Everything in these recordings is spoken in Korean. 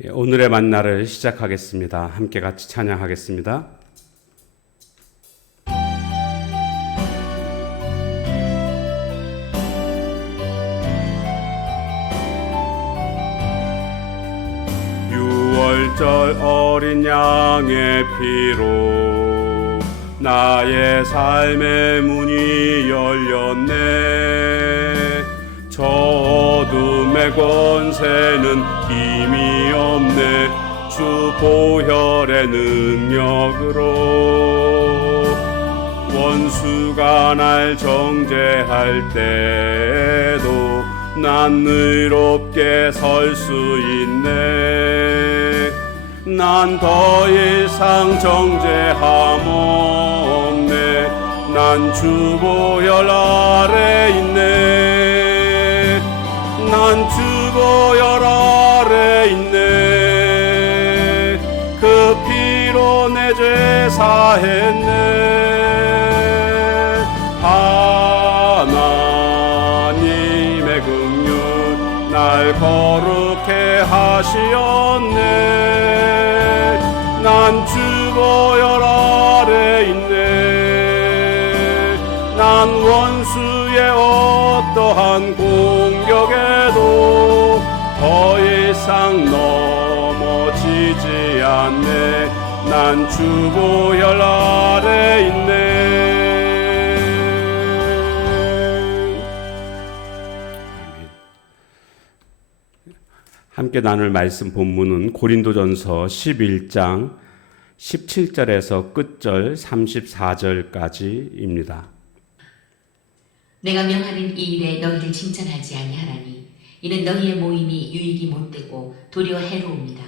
오늘의 만나를 시작하겠습니다. 함께 같이 찬양하겠습니다. 유월절 어린 양의 피로 나의 삶의 문이 열렸네. 저 어둠의 권세는 힘이 없네. 주 보혈의 능력으로 원수가 날 정죄할 때도 난 의롭게 설 수 있네. 난 더 이상 정죄함 없네. 난 주 보혈 아래 있네. 난 주 보혈 아래 있네. 그 피로 내 죄 사했네. 하나님의 긍휼 날 거룩해 하시었네. 난 주 보혈 아래 있네. 난 원수의 어떠한 공격에도 더 이상 넘어지지 않네. 난 주 보혈 아래 있네. 함께 나눌 말씀 본문은 고린도전서 11장 17절에서 끝절 34절까지입니다. 내가 명하는 이 일에 너희를 칭찬하지 아니하나니 이는 너희의 모임이 유익이 못되고 도리어 해로웁니다.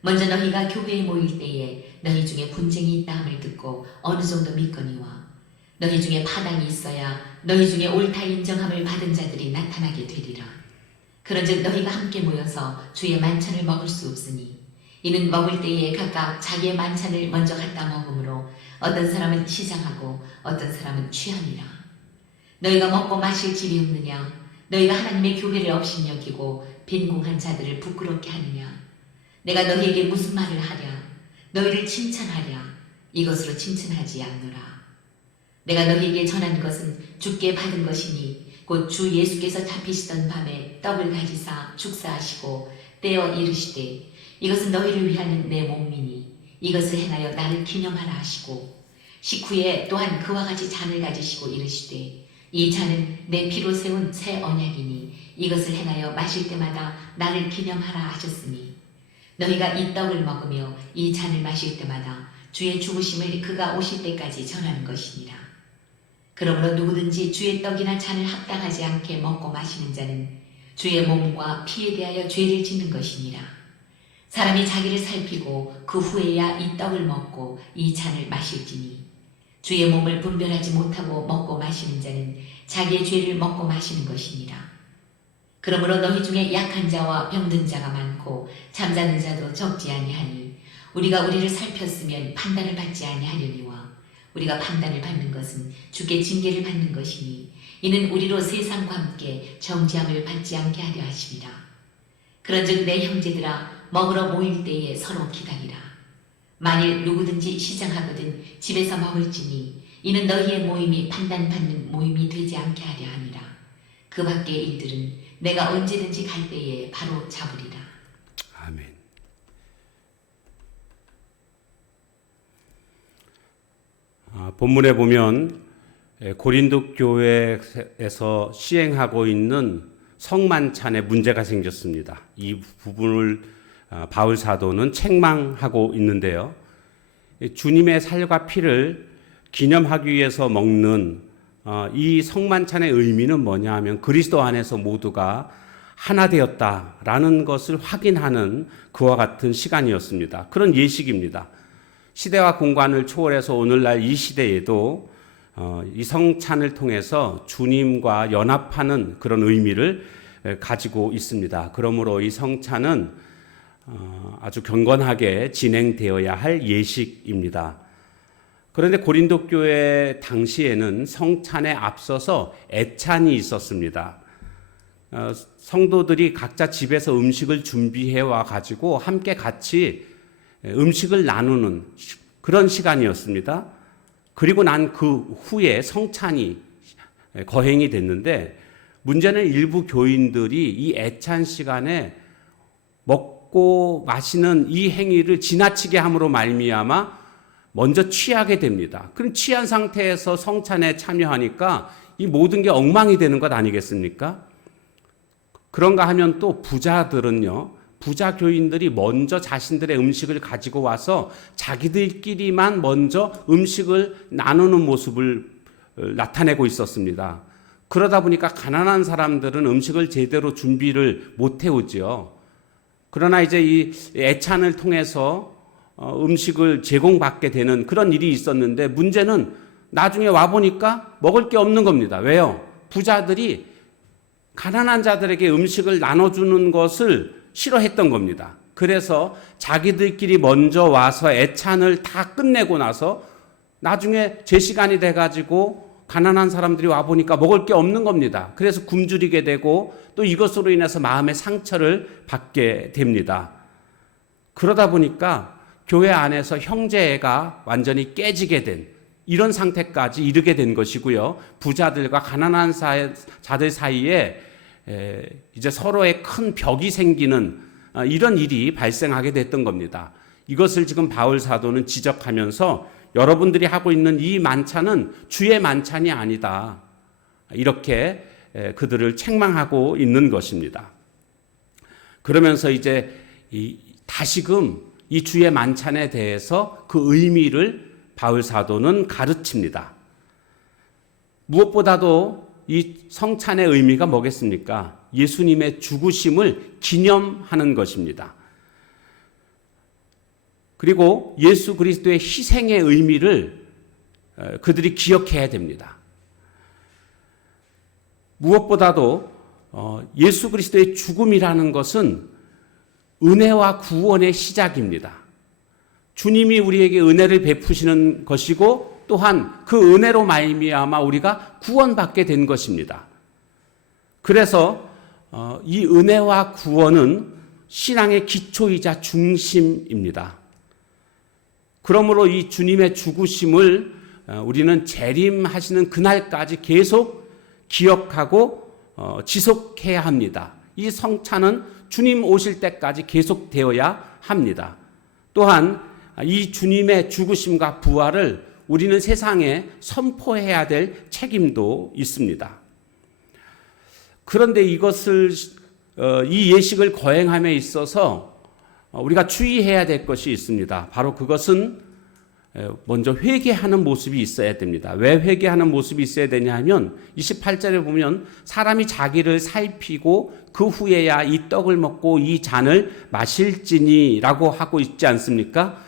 먼저 너희가 교회에 모일 때에 너희 중에 분쟁이 있다 함을 듣고 어느 정도 믿거니와 너희 중에 파당이 있어야 너희 중에 옳다 인정함을 받은 자들이 나타나게 되리라. 그런즉 너희가 함께 모여서 주의 만찬을 먹을 수 없으니 이는 먹을 때에 각각 자기의 만찬을 먼저 갖다 먹으므로 어떤 사람은 시장하고 어떤 사람은 취함이라. 너희가 먹고 마실 집이 없느냐? 너희가 하나님의 교회를 업신여기고 빈궁한 자들을 부끄럽게 하느냐? 내가 너희에게 무슨 말을 하랴? 너희를 칭찬하랴? 이것으로 칭찬하지 않노라. 내가 너희에게 전한 것은 주께 받은 것이니 곧 주 예수께서 잡히시던 밤에 떡을 가지사 축사하시고 떼어 이르시되 이것은 너희를 위하는 내 몸이니 이것을 행하여 나를 기념하라 하시고 식후에 또한 그와 같이 잔을 가지시고 이르시되 이 잔은 내 피로 세운 새 언약이니 이것을 행하여 마실 때마다 나를 기념하라 하셨으니 너희가 이 떡을 먹으며 이 잔을 마실 때마다 주의 죽으심을 그가 오실 때까지 전하는 것이니라. 그러므로 누구든지 주의 떡이나 잔을 합당하지 않게 먹고 마시는 자는 주의 몸과 피에 대하여 죄를 짓는 것이니라. 사람이 자기를 살피고 그 후에야 이 떡을 먹고 이 잔을 마실지니 주의 몸을 분별하지 못하고 먹고 마시는 자는 자기의 죄를 먹고 마시는 것이니라. 그러므로 너희 중에 약한 자와 병든 자가 많고 잠자는 자도 적지 아니하니 우리가 우리를 살폈으면 판단을 받지 아니하려니와 우리가 판단을 받는 것은 주께 징계를 받는 것이니 이는 우리로 세상과 함께 정죄함을 받지 않게 하려 하심이라. 그런즉 내 형제들아 먹으러 모일 때에 서로 기다리라. 만일 누구든지 시장하거든 집에서 먹을지니 이는 너희의 모임이 판단받는 모임이 되지 않게 하려 함이라. 그 밖의 일들은 내가 언제든지 갈 때에 바로 잡으리라. 아멘. 본문에 보면 고린도 교회에서 시행하고 있는 성만찬에 문제가 생겼습니다. 이 부분을 바울 사도는 책망하고 있는데요. 주님의 살과 피를 기념하기 위해서 먹는 이 성만찬의 의미는 뭐냐 하면 그리스도 안에서 모두가 하나 되었다라는 것을 확인하는 그와 같은 시간이었습니다. 그런 예식입니다. 시대와 공간을 초월해서 오늘날 이 시대에도 이 성찬을 통해서 주님과 연합하는 그런 의미를 가지고 있습니다. 그러므로 이 성찬은 아주 경건하게 진행되어야 할 예식입니다. 그런데 고린도 교회 당시에는 성찬에 앞서서 애찬이 있었습니다. 성도들이 각자 집에서 음식을 준비해 와 가지고 함께 같이 음식을 나누는 그런 시간이었습니다. 그리고 난 그 후에 성찬이 거행이 됐는데, 문제는 일부 교인들이 이 애찬 시간에 먹고 마시는 이 행위를 지나치게 함으로 말미암아 먼저 취하게 됩니다. 그럼 취한 상태에서 성찬에 참여하니까 이 모든 게 엉망이 되는 것 아니겠습니까? 그런가 하면 또 부자들은요, 부자 교인들이 먼저 자신들의 음식을 가지고 와서 자기들끼리만 먼저 음식을 나누는 모습을 나타내고 있었습니다. 그러다 보니까 가난한 사람들은 음식을 제대로 준비를 못 해오지요. 그러나 이제 이 애찬을 통해서 음식을 제공받게 되는 그런 일이 있었는데, 문제는 나중에 와보니까 먹을 게 없는 겁니다. 왜요? 부자들이 가난한 자들에게 음식을 나눠주는 것을 싫어했던 겁니다. 그래서 자기들끼리 먼저 와서 애찬을 다 끝내고 나서 나중에 제 시간이 돼가지고 가난한 사람들이 와보니까 먹을 게 없는 겁니다. 그래서 굶주리게 되고 또 이것으로 인해서 마음의 상처를 받게 됩니다. 그러다 보니까 교회 안에서 형제가 완전히 깨지게 된 이런 상태까지 이르게 된 것이고요. 부자들과 가난한 자들 사이에 이제 서로의 큰 벽이 생기는 이런 일이 발생하게 됐던 겁니다. 이것을 지금 바울 사도는 지적하면서 여러분들이 하고 있는 이 만찬은 주의 만찬이 아니다, 이렇게 그들을 책망하고 있는 것입니다. 그러면서 이제 다시금 이 주의 만찬에 대해서 그 의미를 바울 사도는 가르칩니다. 무엇보다도 이 성찬의 의미가 뭐겠습니까? 예수님의 죽으심을 기념하는 것입니다. 그리고 예수 그리스도의 희생의 의미를 그들이 기억해야 됩니다. 무엇보다도 예수 그리스도의 죽음이라는 것은 은혜와 구원의 시작입니다. 주님이 우리에게 은혜를 베푸시는 것이고 또한 그 은혜로 말미암아 우리가 구원받게 된 것입니다. 그래서 이 은혜와 구원은 신앙의 기초이자 중심입니다. 그러므로 이 주님의 죽으심을 우리는 재림하시는 그날까지 계속 기억하고 지속해야 합니다. 이 성찬은 주님 오실 때까지 계속되어야 합니다. 또한 이 주님의 죽으심과 부활을 우리는 세상에 선포해야 될 책임도 있습니다. 그런데 이것을 이 예식을 거행함에 있어서 우리가 주의해야 될 것이 있습니다. 바로 그것은 먼저 회개하는 모습이 있어야 됩니다. 왜 회개하는 모습이 있어야 되냐 하면 28절에 보면 사람이 자기를 살피고 그 후에야 이 떡을 먹고 이 잔을 마실지니 라고 하고 있지 않습니까?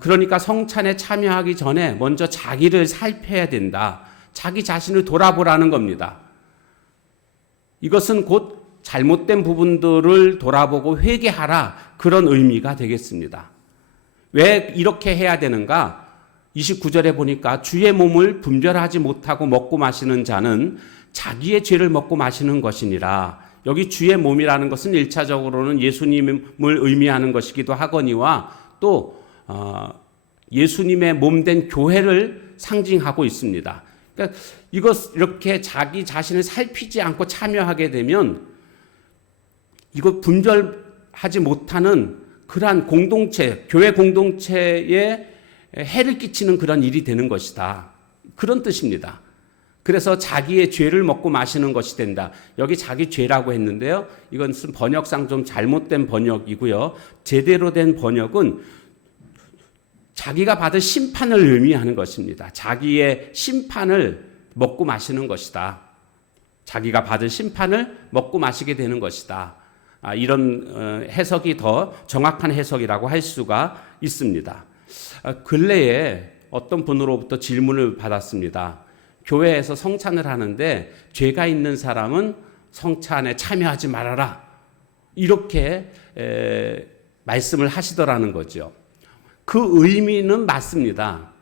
그러니까 성찬에 참여하기 전에 먼저 자기를 살펴야 된다. 자기 자신을 돌아보라는 겁니다. 이것은 곧 잘못된 부분들을 돌아보고 회개하라, 그런 의미가 되겠습니다. 왜 이렇게 해야 되는가? 29절에 보니까 주의 몸을 분별하지 못하고 먹고 마시는 자는 자기의 죄를 먹고 마시는 것이니라. 여기 주의 몸이라는 것은 1차적으로는 예수님을 의미하는 것이기도 하거니와 또 예수님의 몸된 교회를 상징하고 있습니다. 그러니까 이렇게 자기 자신을 살피지 않고 참여하게 되면 이거 분별하지 못하는 그러한 공동체, 교회 공동체에 해를 끼치는 그런 일이 되는 것이다, 그런 뜻입니다. 그래서 자기의 죄를 먹고 마시는 것이 된다. 여기 자기 죄라고 했는데요, 이것은 번역상 좀 잘못된 번역이고요. 제대로 된 번역은 자기가 받을 심판을 의미하는 것입니다. 자기의 심판을 먹고 마시는 것이다. 자기가 받을 심판을 먹고 마시게 되는 것이다. 이런 해석이 더 정확한 해석이라고 할 수가 있습니다. 근래에 어떤 분으로부터 질문을 받았습니다. 교회에서 성찬을 하는데 죄가 있는 사람은 성찬에 참여하지 말아라, 이렇게 말씀을 하시더라는 거죠. 그 의미는 맞습니다.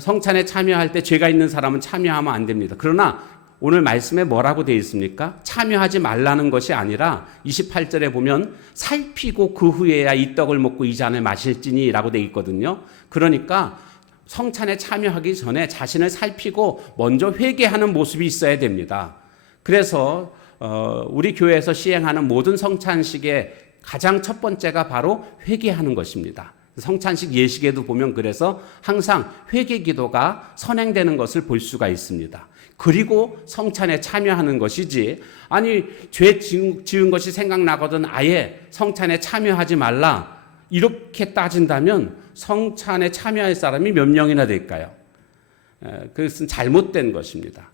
성찬에 참여할 때 죄가 있는 사람은 참여하면 안 됩니다. 그러나 오늘 말씀에 뭐라고 되어 있습니까? 참여하지 말라는 것이 아니라 28절에 보면 살피고 그 후에야 이 떡을 먹고 이 잔을 마실지니 라고 되어 있거든요. 그러니까 성찬에 참여하기 전에 자신을 살피고 먼저 회개하는 모습이 있어야 됩니다. 그래서 우리 교회에서 시행하는 모든 성찬식의 가장 첫 번째가 바로 회개하는 것입니다. 성찬식 예식에도 보면 그래서 항상 회개 기도가 선행되는 것을 볼 수가 있습니다. 그리고 성찬에 참여하는 것이지, 아니 죄 지은 것이 생각나거든 아예 성찬에 참여하지 말라 이렇게 따진다면 성찬에 참여할 사람이 몇 명이나 될까요? 그것은 잘못된 것입니다.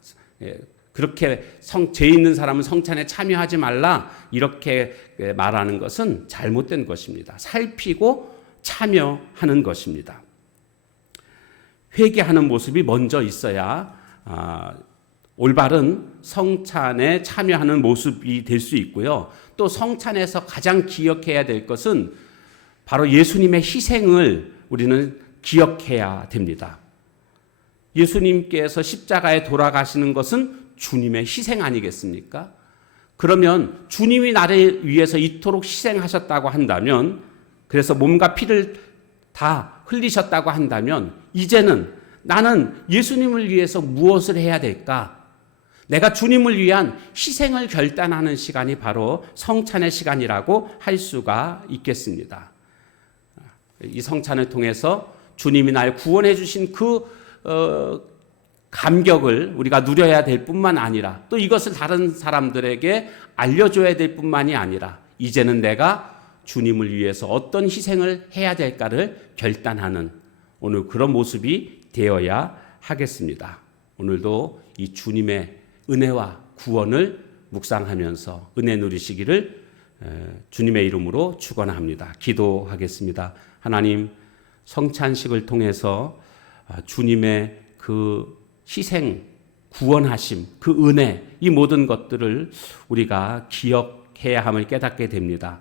그렇게 죄 있는 사람은 성찬에 참여하지 말라 이렇게 말하는 것은 잘못된 것입니다. 살피고 참여하는 것입니다. 회개하는 모습이 먼저 있어야 올바른 성찬에 참여하는 모습이 될 수 있고요. 또 성찬에서 가장 기억해야 될 것은 바로 예수님의 희생을 우리는 기억해야 됩니다. 예수님께서 십자가에 돌아가시는 것은 주님의 희생 아니겠습니까? 그러면 주님이 나를 위해서 이토록 희생하셨다고 한다면, 그래서 몸과 피를 다 흘리셨다고 한다면 이제는 나는 예수님을 위해서 무엇을 해야 될까? 내가 주님을 위한 희생을 결단하는 시간이 바로 성찬의 시간이라고 할 수가 있겠습니다. 이 성찬을 통해서 주님이 날 구원해 주신 그 감격을 우리가 누려야 될 뿐만 아니라 또 이것을 다른 사람들에게 알려줘야 될 뿐만이 아니라 이제는 내가 주님을 위해서 어떤 희생을 해야 될까를 결단하는 오늘 그런 모습이 되어야 하겠습니다. 오늘도 이 주님의 은혜와 구원을 묵상하면서 은혜 누리시기를 주님의 이름으로 축원합니다. 기도하겠습니다. 하나님, 성찬식을 통해서 주님의 그 희생, 구원하심, 그 은혜, 이 모든 것들을 우리가 기억해야 함을 깨닫게 됩니다.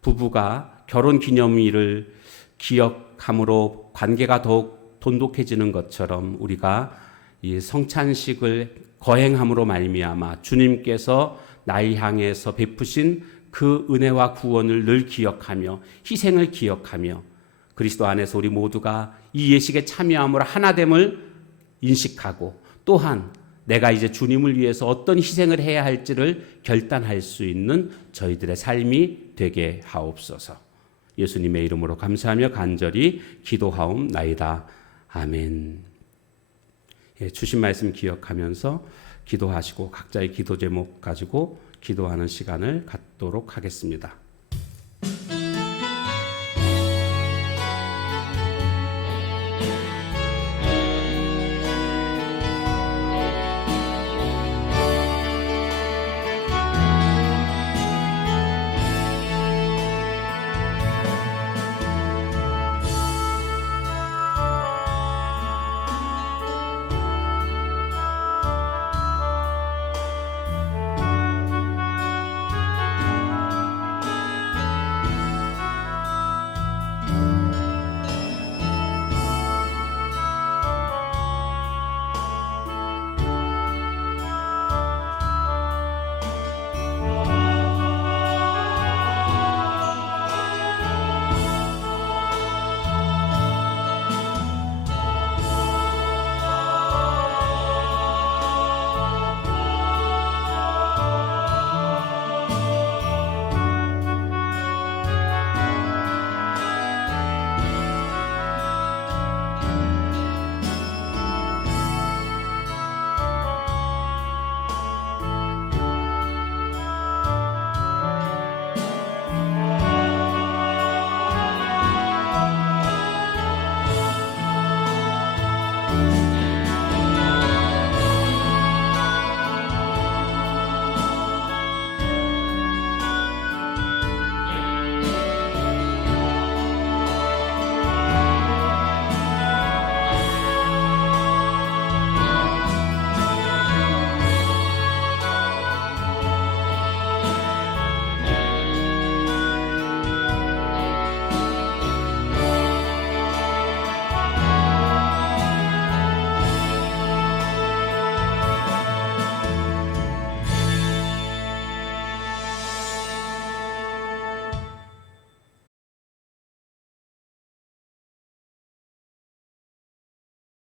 부부가 결혼 기념일을 기억함으로 관계가 더욱 돈독해지는 것처럼 우리가 이 성찬식을 거행함으로 말미암아 주님께서 나를 향해서 베푸신 그 은혜와 구원을 늘 기억하며 희생을 기억하며 그리스도 안에서 우리 모두가 이 예식에 참여함으로 하나됨을 인식하고 또한 내가 이제 주님을 위해서 어떤 희생을 해야 할지를 결단할 수 있는 저희들의 삶이 되게 하옵소서. 예수님의 이름으로 감사하며 간절히 기도하옵나이다. 아멘. 주신 말씀 기억하면서 기도하시고 각자의 기도 제목 가지고 기도하는 시간을 갖도록 하겠습니다.